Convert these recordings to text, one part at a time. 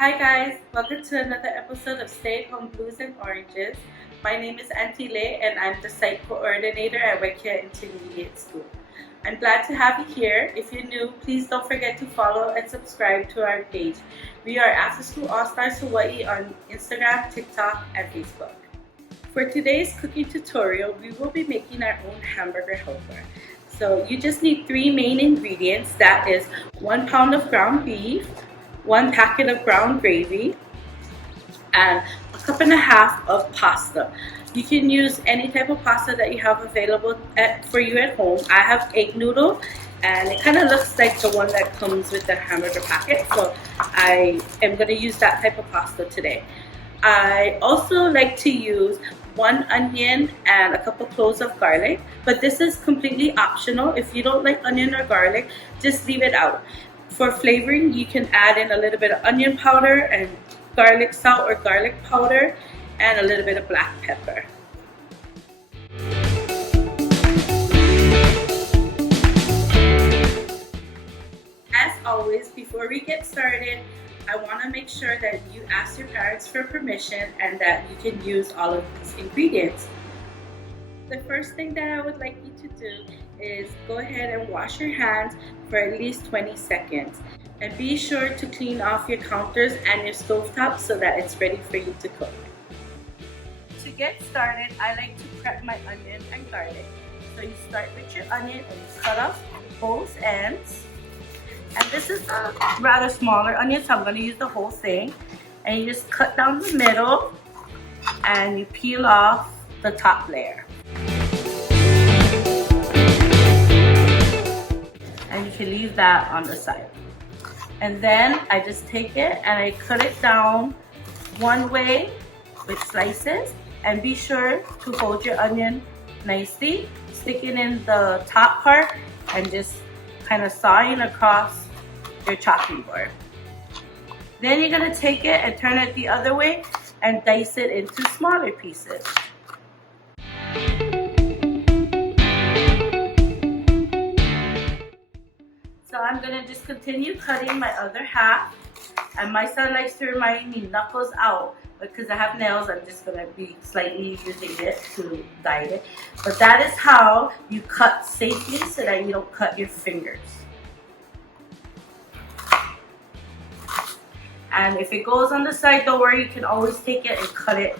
Hi guys, welcome to another episode of Stay at Home Blues and Oranges. My name is Aunty Lei and I'm the site coordinator at Wekia Intermediate School. I'm glad to have you here. If you're new, please don't forget to follow and subscribe to our page. We are After School All-Stars Hawaii on Instagram, TikTok, and Facebook. For today's cooking tutorial, we will be making our own hamburger helper. So you just need 3 main ingredients. That is 1 pound of ground beef, 1 packet of ground gravy, and a cup and a half of pasta. You can use any type of pasta that you have available for you at home. I have egg noodle, and it kind of looks like the one that comes with the hamburger packet, so I am going to use that type of pasta today. I also like to use 1 onion and a couple cloves of garlic, but this is completely optional. If you don't like onion or garlic, just leave it out. For flavoring, you can add in a little bit of onion powder and garlic salt or garlic powder and a little bit of black pepper. As always, before we get started, I want to make sure that you ask your parents for permission and that you can use all of these ingredients. The first thing that I would like you to do is go ahead and wash your hands for at least 20 seconds. And be sure to clean off your counters and your stovetop so that it's ready for you to cook. To get started, I like to prep my onion and garlic. So you start with your onion and you cut off both ends. And this is a rather smaller onion, so I'm going to use the whole thing. And you just cut down the middle and you peel off the top layer. And you can leave that on the side. And then I just take it and I cut it down one way with slices. And be sure to hold your onion nicely, stick it in the top part and just kind of sawing across your chopping board. Then you're going to take it and turn it the other way and dice it into smaller pieces. So I'm going to just continue cutting my other half. And my son likes to remind me knuckles out. Because I have nails, I'm just going to be slightly using it to guide it. But that is how you cut safely so that you don't cut your fingers. And if it goes on the side, don't worry, you can always take it and cut it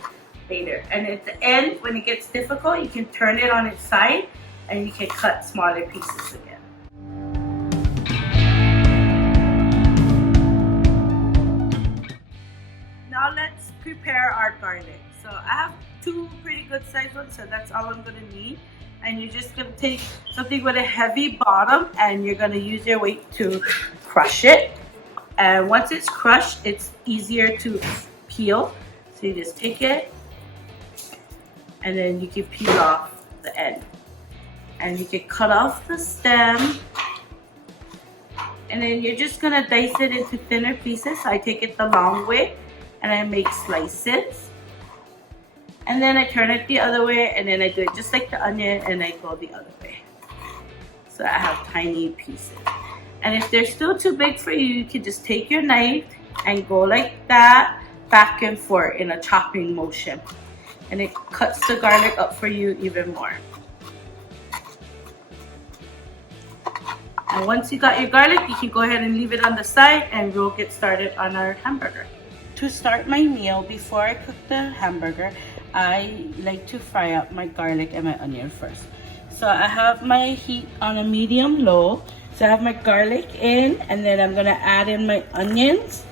later. And at the end, when it gets difficult, you can turn it on its side and you can cut smaller pieces again. Now let's prepare our garlic. So I have 2 pretty good sized ones, so that's all I'm gonna need. And you're just gonna take something with a heavy bottom and you're gonna use your weight to crush it. And once it's crushed, it's easier to peel. So you just take it and then you can peel off the end. And you can cut off the stem. And then you're just gonna dice it into thinner pieces. I take it the long way and I make slices. And then I turn it the other way and then I do it just like the onion and I go the other way. So I have tiny pieces. And if they're still too big for you, you can just take your knife and go like that, back and forth in a chopping motion. And it cuts the garlic up for you even more. And once you got your garlic, you can go ahead and leave it on the side and we'll get started on our hamburger. To start my meal, before I cook the hamburger, I like to fry up my garlic and my onion first. So I have my heat on a medium-low. So I have my garlic in and then I'm gonna add in my onions.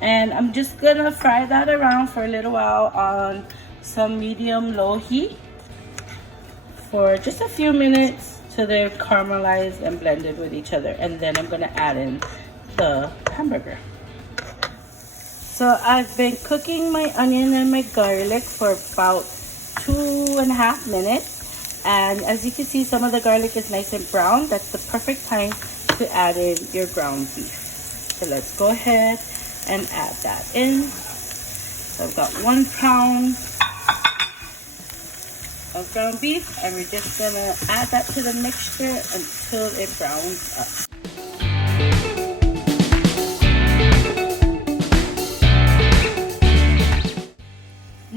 And I'm just gonna fry that around for a little while on some medium-low heat for just a few minutes till they're caramelized and blended with each other. And then I'm gonna add in the hamburger. So I've been cooking my onion and my garlic for about 2.5 minutes. And as you can see, some of the garlic is nice and brown. That's the perfect time to add in your ground beef. So let's go ahead and add that in. So I've got 1 pound of ground beef and we're just gonna add that to the mixture until it browns up.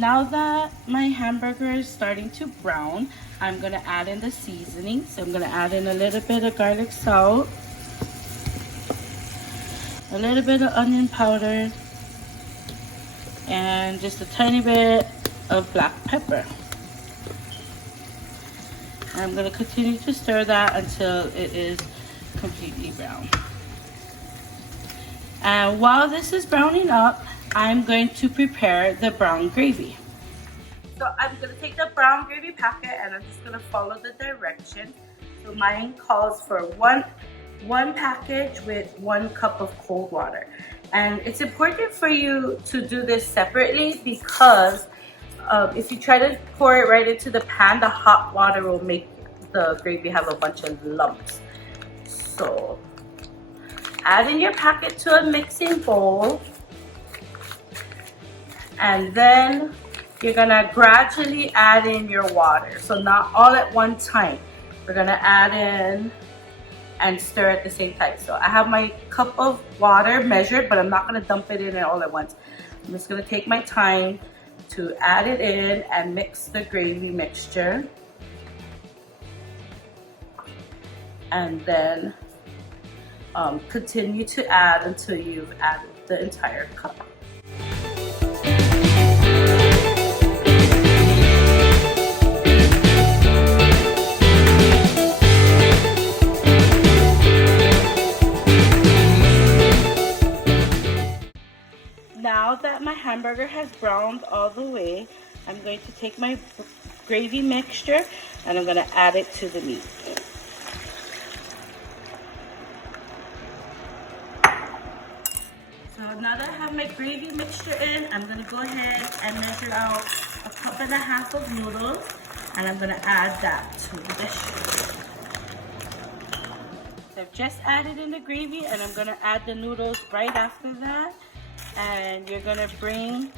Now that my hamburger is starting to brown, I'm gonna add in the seasoning. So I'm gonna add in a little bit of garlic salt, a little bit of onion powder, and just a tiny bit of black pepper. And I'm gonna continue to stir that until it is completely brown. And while this is browning up, I'm going to prepare the brown gravy. So I'm gonna take the brown gravy packet and I'm just gonna follow the directions. So mine calls for one package with 1 cup of cold water. And it's important for you to do this separately because if you try to pour it right into the pan, the hot water will make the gravy have a bunch of lumps. So add in your packet to a mixing bowl, and then you're gonna gradually add in your water. So not all at one time. We're gonna add in and stir at the same time. So I have my cup of water measured, but I'm not gonna dump it in all at once. I'm just gonna take my time to add it in and mix the gravy mixture. And then continue to add until you've added the entire cup. Now that my hamburger has browned all the way, I'm going to take my gravy mixture and I'm going to add it to the meat. So now that I have my gravy mixture in, I'm going to go ahead and measure out 1.5 cups of noodles, and I'm going to add that to the dish. So I've just added in the gravy, and I'm going to add the noodles right after that. And you're going to bring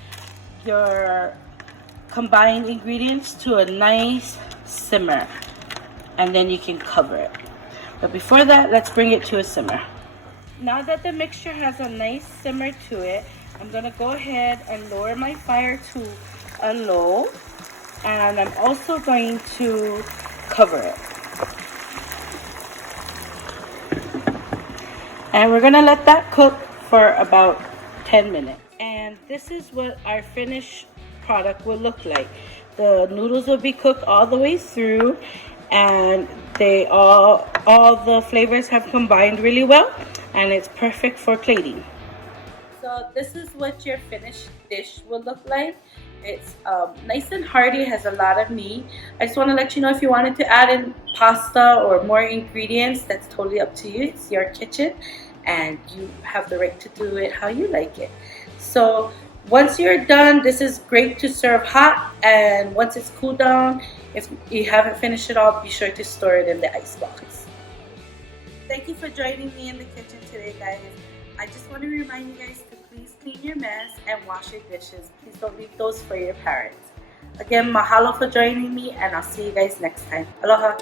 your combined ingredients to a nice simmer, and then you can cover it. But before that, let's bring it to a simmer. Now that the mixture has a nice simmer to it, I'm going to go ahead and lower my fire to a low, and I'm also going to cover it. And we're going to let that cook for about 10 minutes. And this is what our finished product will look like. The noodles will be cooked all the way through, and they all the flavors have combined really well, and it's perfect for plating. So this is what your finished dish will look like. It's nice and hearty, has a lot of meat. I just want to let you know, if you wanted to add in pasta or more ingredients, that's totally up to you. It's your kitchen and you have the right to do it how you like it. So once you're done, this is great to serve hot, and once it's cooled down, if you haven't finished it all, be sure to store it in the ice box. Thank you for joining me in the kitchen today, guys. I just want to remind you guys to please clean your mess and wash your dishes. Please don't leave those for your parents. Again, mahalo for joining me, and I'll see you guys next time. Aloha.